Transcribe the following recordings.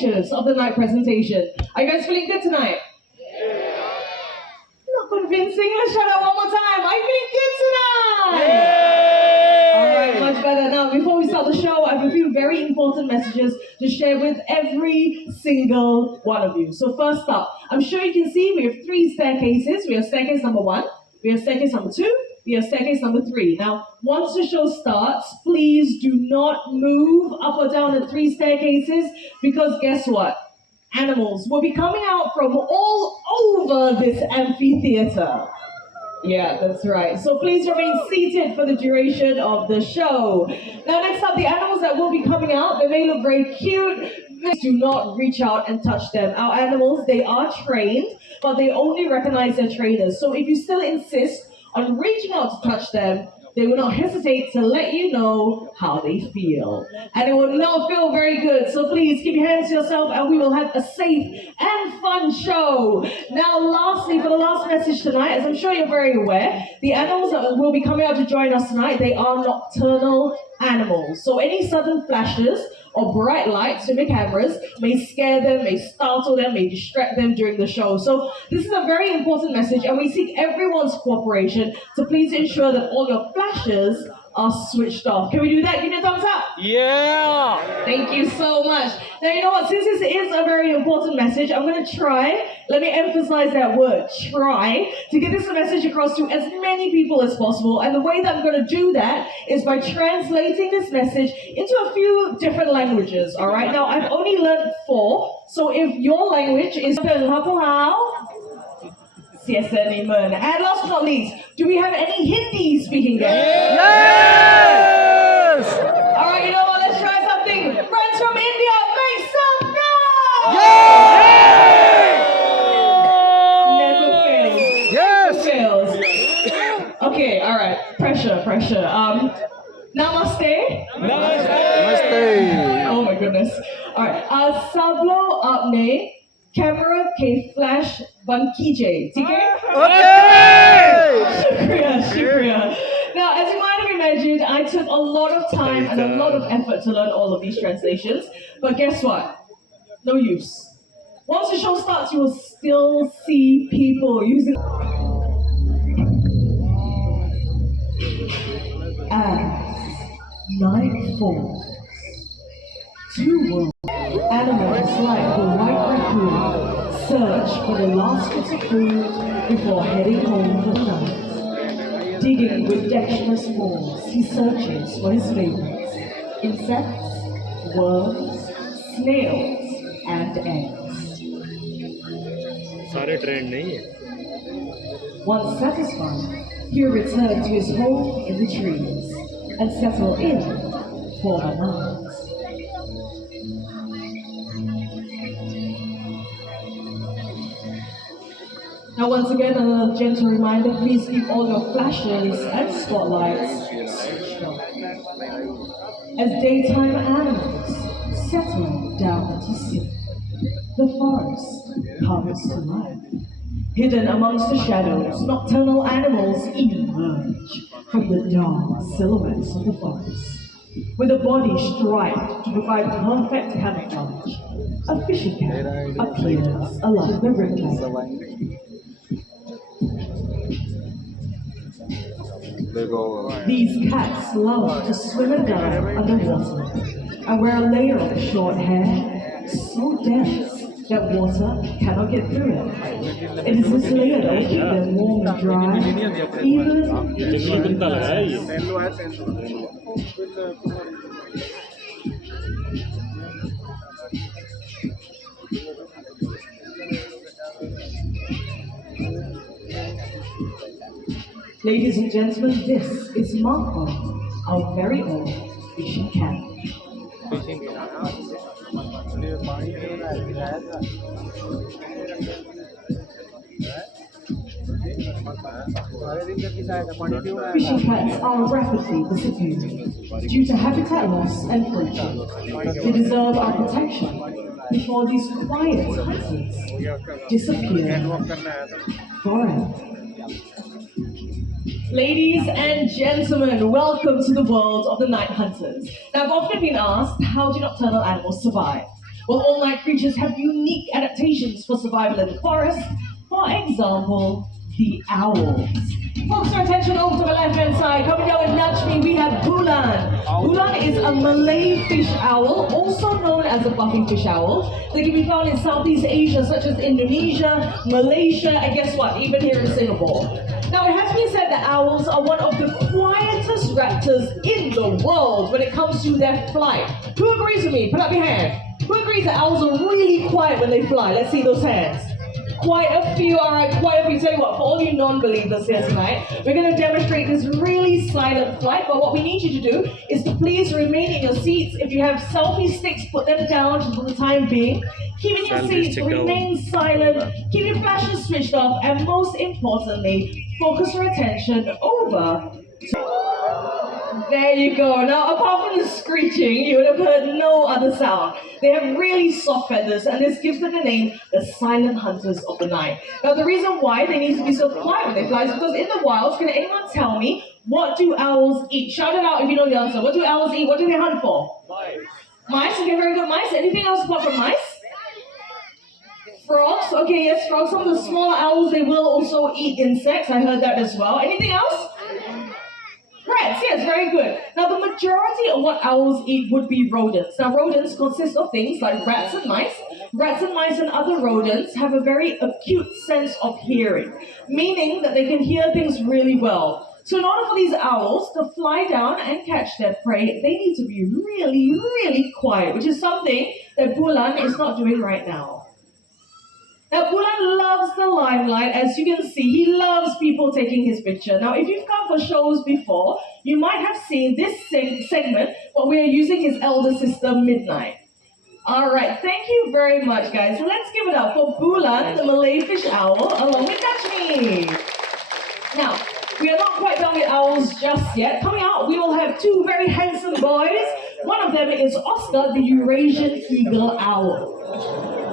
features of the night presentation. Are you guys feeling good tonight? Not convincing. Let's try that one more time. Are you feeling good tonight? All right, much better. Now, before we start the show, I have a few very important messages to share with every single one of you. So first up, I'm sure you can see we have 3 staircases. We have staircase number 1, we have staircase number 2, we have staircase number 3. Now, once the show starts, please do not move up or down the 3 staircases because guess what? Animals will be coming out from all over this amphitheater. Yeah, that's right. So please remain seated for the duration of the show. Now, next up, the animals that will be coming out, they may look very cute. Please do not reach out and touch them. Our animals, they are trained, but they only recognize their trainers. So if you still insist on reaching out to touch them, they will not hesitate to let you know how they feel. And it will not feel very good. So please keep your hands to yourself and we will have a safe and fun show. Now lastly, for the last message tonight, as I'm sure you're very aware, the animals that will be coming out to join us tonight, they are nocturnal animals. So any sudden flashes or bright lights from the cameras may scare them, may startle them, may distract them during the show. So this is a very important message and we seek everyone's cooperation to please ensure that all your flashes are switched off. Can we do that? Give me a thumbs up. Yeah! Thank you so much. Now, you know what? Since this is a very important message, I'm going to try, let me emphasize that word, try, to get this message across to as many people as possible. And the way that I'm going to do that is by translating this message into a few different languages, all right? Now, I've only learned 4, so if your language is and last but not least, do we have any Hindi speaking guests? Yes! All right, you know what? Let's try something. Friends from India, make some noise! Never fails. Yes! Never fails. Okay, all right. Pressure. Namaste. Namaste. Oh my goodness. All right. Sablo apne camera ke flash ban kijiye. ठीक है? Okay! Shukriya. Now, as you might have imagined, I took a lot of time and a lot of effort to learn all of these translations. But guess what? No use. Once the show starts, you will still see people using. As night falls, 2 worlds, animals like the white raccoon search for the last bits of food before heading home for the night. Digging with dexterous paws, he searches for his favorites: insects, worms, snails, and eggs. सारे trend नहीं है. Once satisfied, he will return to his home in the trees and settle in for the night. Now, once again, a gentle reminder, please keep all your flashes and spotlights switched off. As daytime animals settle down to sleep, the forest comes to life. Hidden amongst the shadows, nocturnal animals emerge from the dark silhouettes of the forest. With a body striped to provide perfect camouflage, a fishing cat appears along the riverbank. These cats love to swim and dive underwater and wear a layer of short hair so dense that water cannot get through it. It is this layer that will keep them warm and dry, even in Ladies and gentlemen, this is Marco, our very own fishing cat. Fishing cats are rapidly disappearing due to habitat loss and poaching. They deserve our protection before these quiet hunters disappear forever. Ladies and gentlemen, welcome to the world of the night hunters. Now, I've often been asked, how do nocturnal animals survive? Well, all-night creatures have unique adaptations for survival in the forest. For example, the owls. Focus our attention over to the left-hand side. Coming down and nudge me, we have Bulan. Bulan is a Malay fish owl, also known as a buffing fish owl. They can be found in Southeast Asia, such as Indonesia, Malaysia, and guess what? Even here in Singapore. Now, it has been said that owls are one of the quietest raptors in the world when it comes to their flight. Who agrees with me? Put up your hand. Who agrees that owls are really quiet when they fly? Let's see those hands. Quite a few, all right, quite a few. Tell you what, for all you non-believers here tonight, we're going to demonstrate this really silent flight, but what we need you to do is to please remain in your seats. If you have selfie sticks, put them down for the time being. Keep in your seats, remain silent, keep your flashes switched off, and most importantly, focus your attention over. There you go. Now, apart from the screeching, you would have heard no other sound. They have really soft feathers, and this gives them the name, the silent hunters of the night. Now, the reason why they need to be so quiet when they fly is because in the wild, can anyone tell me, what do owls eat? Shout it out if you know the answer. What do owls eat? What do they hunt for? Mice. Mice? Okay, very good. Mice. Anything else apart from mice? Frogs? Okay, yes, frogs. Some of the smaller owls, they will also eat insects. I heard that as well. Anything else? Rats, yes, very good. Now, the majority of what owls eat would be rodents. Now, rodents consist of things like rats and mice. Rats and mice and other rodents have a very acute sense of hearing, meaning that they can hear things really well. So in order for these owls to fly down and catch their prey, they need to be really, really quiet, which is something that Bulan is not doing right now. Now, Bulan loves the limelight, as you can see. He loves people taking his picture. Now, if you've come for shows before, you might have seen this segment, but we are using his elder sister, Midnight. All right, thank you very much, guys. So let's give it up for Bulan, the Malay fish owl, along with Dachmi. Now, we are not quite done with owls just yet. Coming out, we will have two very handsome boys. One of them is Oscar, the Eurasian eagle owl.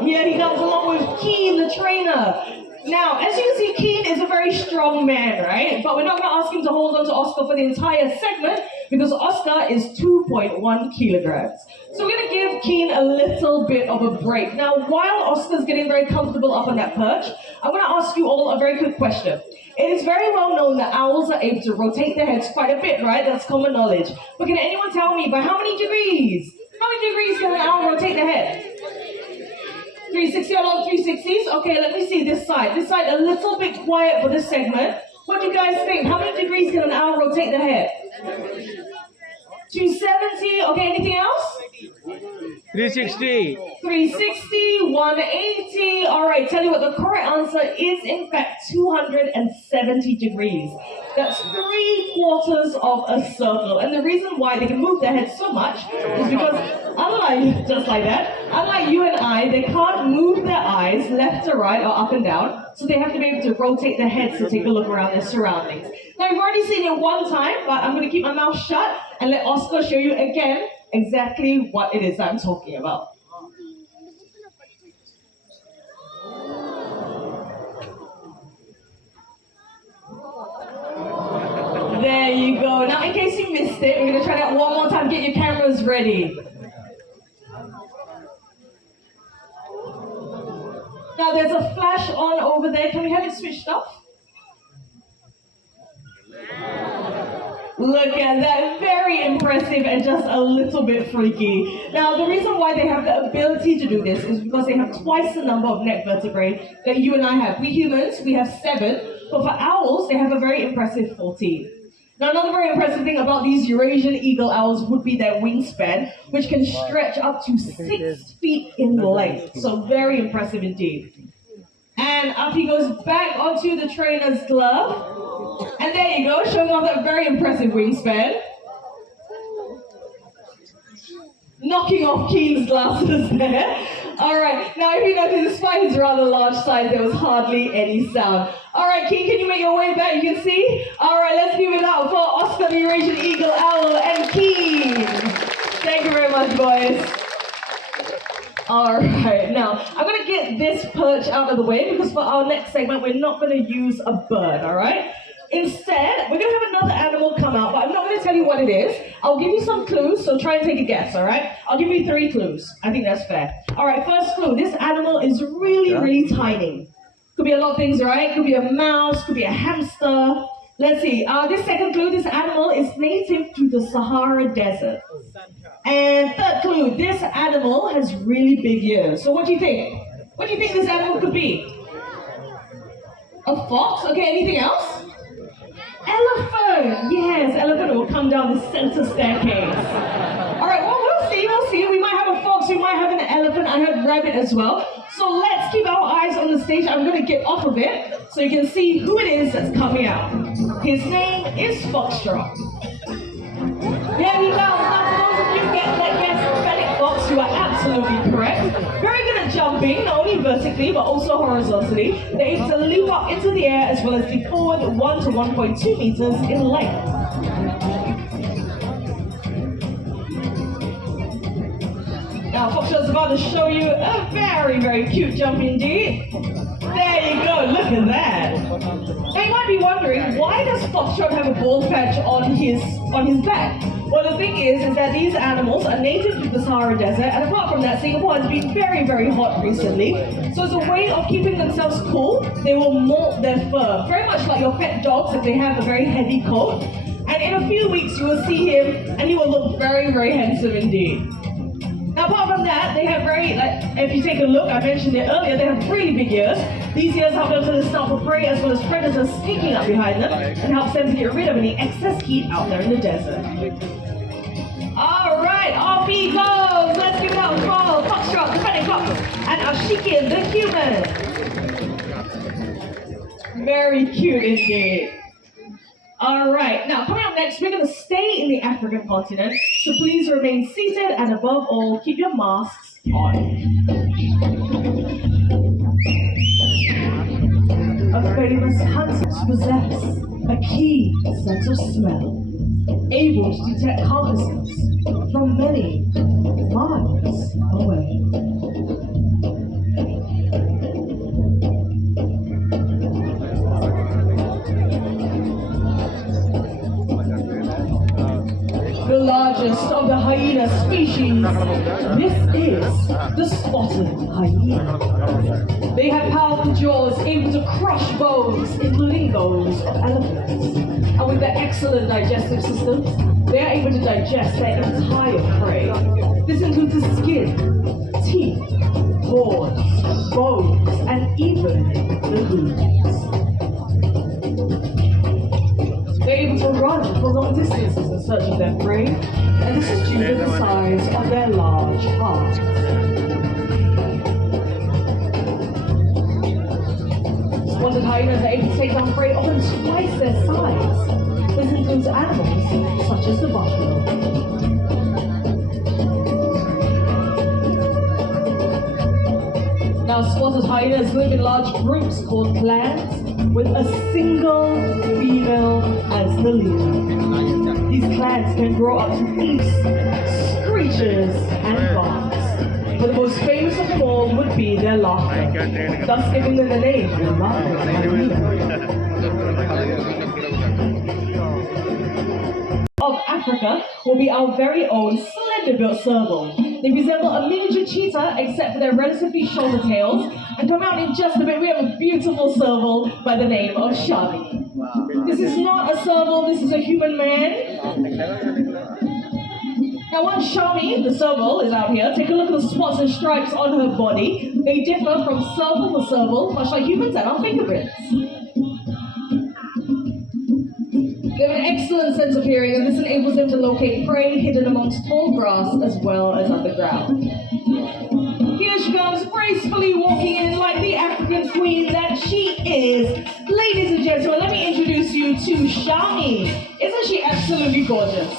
Here he comes along with Keen, the trainer. Now, as you can see, Keen is a very strong man, right? But we're not going to ask him to hold on to Oscar for the entire segment because Oscar is 2.1 kilograms. So we're going to give Keen a little bit of a break. Now, while Oscar's getting very comfortable up on that perch, I'm going to ask you all a very quick question. It is very well known that owls are able to rotate their heads quite a bit, right? That's common knowledge. But can anyone tell me by how many degrees? How many degrees can an owl rotate their head? 360 along 360s? Okay, let me see this side. This side a little bit quiet for this segment. What do you guys think? How many degrees can an owl rotate the head? 270. Okay, anything else? 360. 360, 180. All right, tell you what, the correct answer is in fact 270 degrees. That's 3/4 of a circle. And the reason why they can move their heads so much is because unlike, just like that, unlike you and I, they can't move their eyes left to right or up and down. So they have to be able to rotate their heads to take a look around their surroundings. Now, we've already seen it one time, but I'm going to keep my mouth shut and let Oscar show you again exactly what it is I'm talking about. There you go. Now, in case you missed it, we're going to try that one more time. Get your cameras ready. Now, there's a flash on over there. Can we have it switched off? Look at that, very impressive and just a little bit freaky. Now, the reason why they have the ability to do this is because they have twice the number of neck vertebrae that you and I have. We humans, we have 7, but for owls, they have a very impressive 14. Now, another very impressive thing about these Eurasian eagle owls would be their wingspan, which can stretch up to 6 feet in length. So very impressive indeed. And up he goes back onto the trainer's glove. And there you go, showing off that very impressive wingspan. Knocking off Keen's glasses there. All right, now if you notice, despite his rather large size, there was hardly any sound. All right, Keen, can you make your way back? You can see? All right, let's give it up for Oscar the Eurasian Eagle Owl and Keen. Thank you very much, boys. All right, now I'm going to get this perch out of the way because for our next segment, we're not going to use a bird, all right? Instead, we're going to have another animal come out, but I'm not going to tell you what it is. I'll give you some clues, so try and take a guess, all right? I'll give you 3 clues. I think that's fair. All right, first clue. This animal is really, really tiny. Could be a lot of things, right? Could be a mouse, could be a hamster. Let's see. This second clue, this animal is native to the Sahara Desert. And third clue, this animal has really big ears. So what do you think? What do you think this animal could be? A fox? Okay, anything else? Elephant! Yes, elephant will come down the center staircase. All right, well, we'll see, we'll see. We might have a fox, we might have an elephant. I heard rabbit as well. So let's keep our eyes on the stage. I'm going to get off of it so you can see who it is that's coming out. His name is Foxtrot. There he goes. Now, for those of you that guess Fennec Fox, you are absolutely correct. Very good at jumping, not only vertically but also horizontally. They're able to leap up into the air as well as leap forward 1 to 1.2 meters in length. Now, Foxtrot's about to show you a very, very cute jump indeed. There you go, look at that. Now you might be wondering, why does Foxtrot have a bald patch on his back? Well, the thing is that these animals are native to the Sahara Desert, and apart from that, Singapore has been very, very hot recently. So as a way of keeping themselves cool, they will molt their fur, very much like your pet dogs if they have a very heavy coat. And in a few weeks, you will see him, and he will look very, very handsome indeed. Now, apart from that, they have if you take a look, I mentioned it earlier, they have really big ears. These ears help them to snuff for prey as well as predators sneaking up behind them and helps them to get rid of any excess heat out there in the desert. All right, off he goes. Let's give it up for Foxtrot, the Fennec Fox, and Ashikin, the human. Very cute indeed. All right, now coming up next, we're going to stay in the African continent, so please remain seated and above all, keep your masks on. A famous hunter possess a keen sense of smell, able to detect carcasses from many miles away. The largest of the hyena species, this is the spotted hyena. They have powerful jaws able to crush bones, including those of elephants. And with their excellent digestive systems, they are able to digest their entire prey. This includes the skin, teeth, horns, bones, and even the hooves. They're able to run for long distances in search of their prey, and this is due to the size of their large hearts. Spotted hyenas are able to take down prey often twice their size. This includes animals such as the buffalo. Now, spotted hyenas live in large groups called clans, with a single female as the leader. These clans can grow up to leaps, screeches, and barks. But the most famous of them all would be their laughter, thus giving them the name the laughing hyena. Of Africa will be our very own slender-built serval. They resemble a miniature cheetah except for their relatively shorter tails. And coming out in just a bit, we have a beautiful serval by the name of Shami. This is not a serval, this is a human man. Now once Shami, the serval, is out here, take a look at the spots and stripes on her body. They differ from serval to serval, much like humans and our fingerprints. They have an excellent sense of hearing, and this enables them to locate prey hidden amongst tall grass as well as underground. Here she comes, gracefully walking in like the African queen that she is. Ladies and gentlemen, let me introduce you to Shami. Isn't she absolutely gorgeous?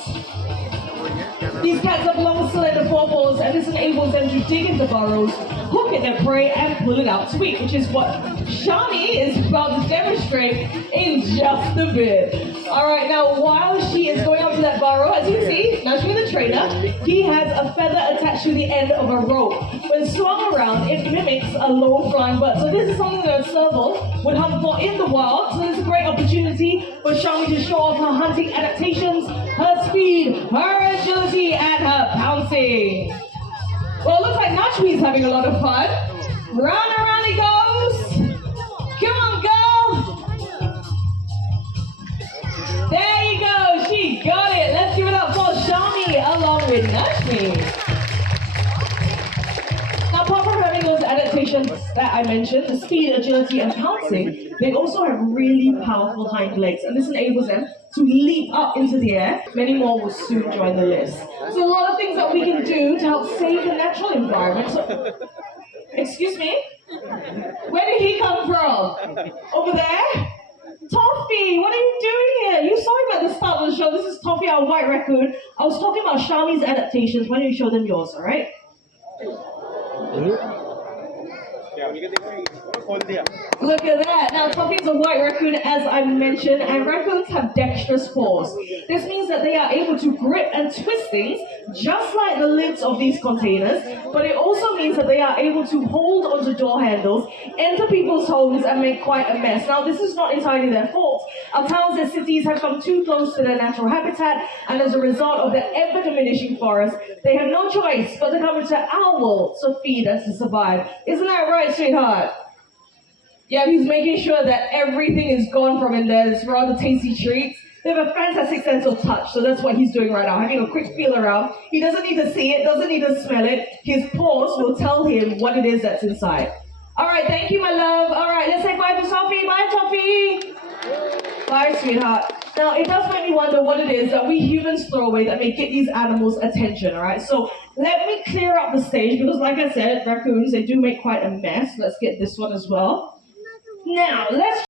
These cats have long, slender forepaws, and this enables them to dig into burrows, hook at their prey, and pull it out to eat, which is what Shani is about to demonstrate in just a bit. Alright, now while she is going up to that burrow, as you can see, Najmi the trainer, he has a feather attached to the end of a rope. When swung around, it mimics a low-flying bird. So this is something that a serval would hunt for in the wild. So it's a great opportunity for Shami to show off her hunting adaptations, her speed, her agility, and her pouncing. Well, it looks like Najmi's having a lot of fun. Round and round he goes. Come on, girl. There you go. She got it. Let's give it up for Shami along with Najmi. Now, apart from having those adaptations that I mentioned, the speed, agility, and pouncing, they also have really powerful hind legs, and this enables them to leap up into the air. Many more will soon join the list. So a lot of things that we can do to help save the natural environment. So, excuse me? Where did he come from? Over there? Toffee, what are you doing here? You saw him at the start of the show. This is Toffee, our white raccoon. I was talking about Shami's adaptations. Why don't you show them yours, all right? Look at that. Now, Toffee is a white raccoon, as I mentioned, and raccoons have dexterous paws. This means that they are able to grip and twist things, just like the lids of these containers, but it also means that they are able to hold onto door handles, enter people's homes, and make quite a mess. Now, this is not entirely their fault. Our towns and cities have come too close to their natural habitat, and as a result of the ever-diminishing forest, they have no choice but to come into our world to feed and to survive. Isn't that right, sweetheart? Yeah, he's making sure that everything is gone from in there. It's rather tasty treats. They have a fantastic sense of touch, so that's what he's doing right now, having a quick feel around. He doesn't need to see it, doesn't need to smell it. His paws will tell him what it is that's inside. All right, thank you, my love. All right, let's say bye to Toffee. Bye, Toffee. Bye, sweetheart. Now, it does make me wonder what it is that we humans throw away that may get these animals attention, all right? So let me clear up the stage, because like I said, raccoons, they do make quite a mess. Let's get this one as well. Now, let's